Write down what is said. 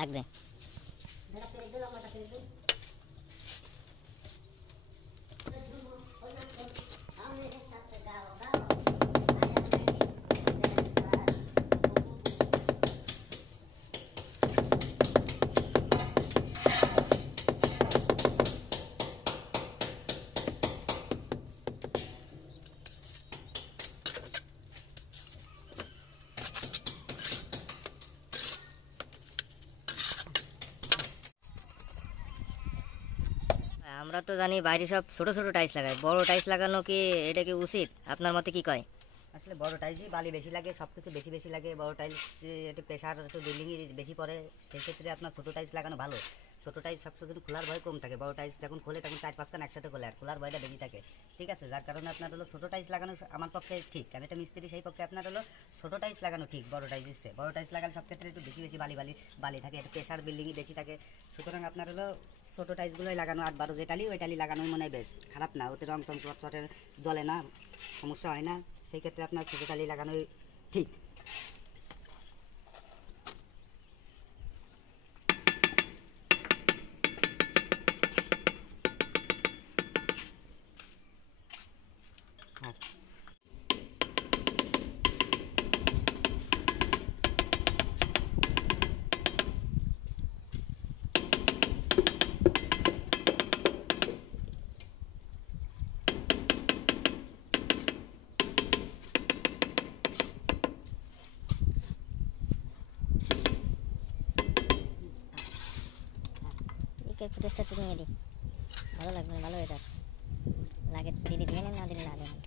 লাগবে। আমরা তো জানি বাইরে সব ছোট ছোট টাইলস লাগায়, বড় টাইলস লাগানো কি এটা কি উচিত? আপনার মতে কি কয়? আসলে বড় টাইলসই বালি বেশি লাগে, সব কিছু বেশি বেশি লাগে। বড় টাইলস একটু প্রেশার একটু বিল্ডিংয়ে বেশি পড়ে, সেই ক্ষেত্রে আপনার ছোটো টাইলস লাগানো ভালো। ছোটো টাইলস সবসময় খোলার ভয় কম থাকে, বড় টাইলস যখন খোলে তখন 4-5 খান একসাথে খোলে আর খোলার ভয়টা বেশি থাকে। ঠিক আছে, যার কারণে আপনার হলো ছোটো টাইলস লাগানো আমার পক্ষে ঠিক, কারণ এটা মিস্ত্রি, সেই পক্ষে আপনার হলো ছোটো টাইলস লাগানো ঠিক। বড় টাইলস ইচ্ছে বড় টাইলস লাগালে সব ক্ষেত্রে একটু বেশি বেশি বালি থাকে, একটু প্রেশার বিল্ডিংয়ে বেশি থাকে। সুতরাং আপনার হলো ছোটো টাইলসগুলোই লাগানো, 8-12 যে টালি ওই টালি লাগানোই মনে হয় বেশ, খারাপ না, ওতে রং চটের জ্বলে না, সমস্যা হয় না। সেই ক্ষেত্রে আপনার ছোটো টালি লাগানোই ঠিক। ফুটেজটা তুমি নিয়ে দিই, ভালো লাগবে, ভালো এটা লাগে, দিদি দিয়ে নেন, না দিলে না দেন।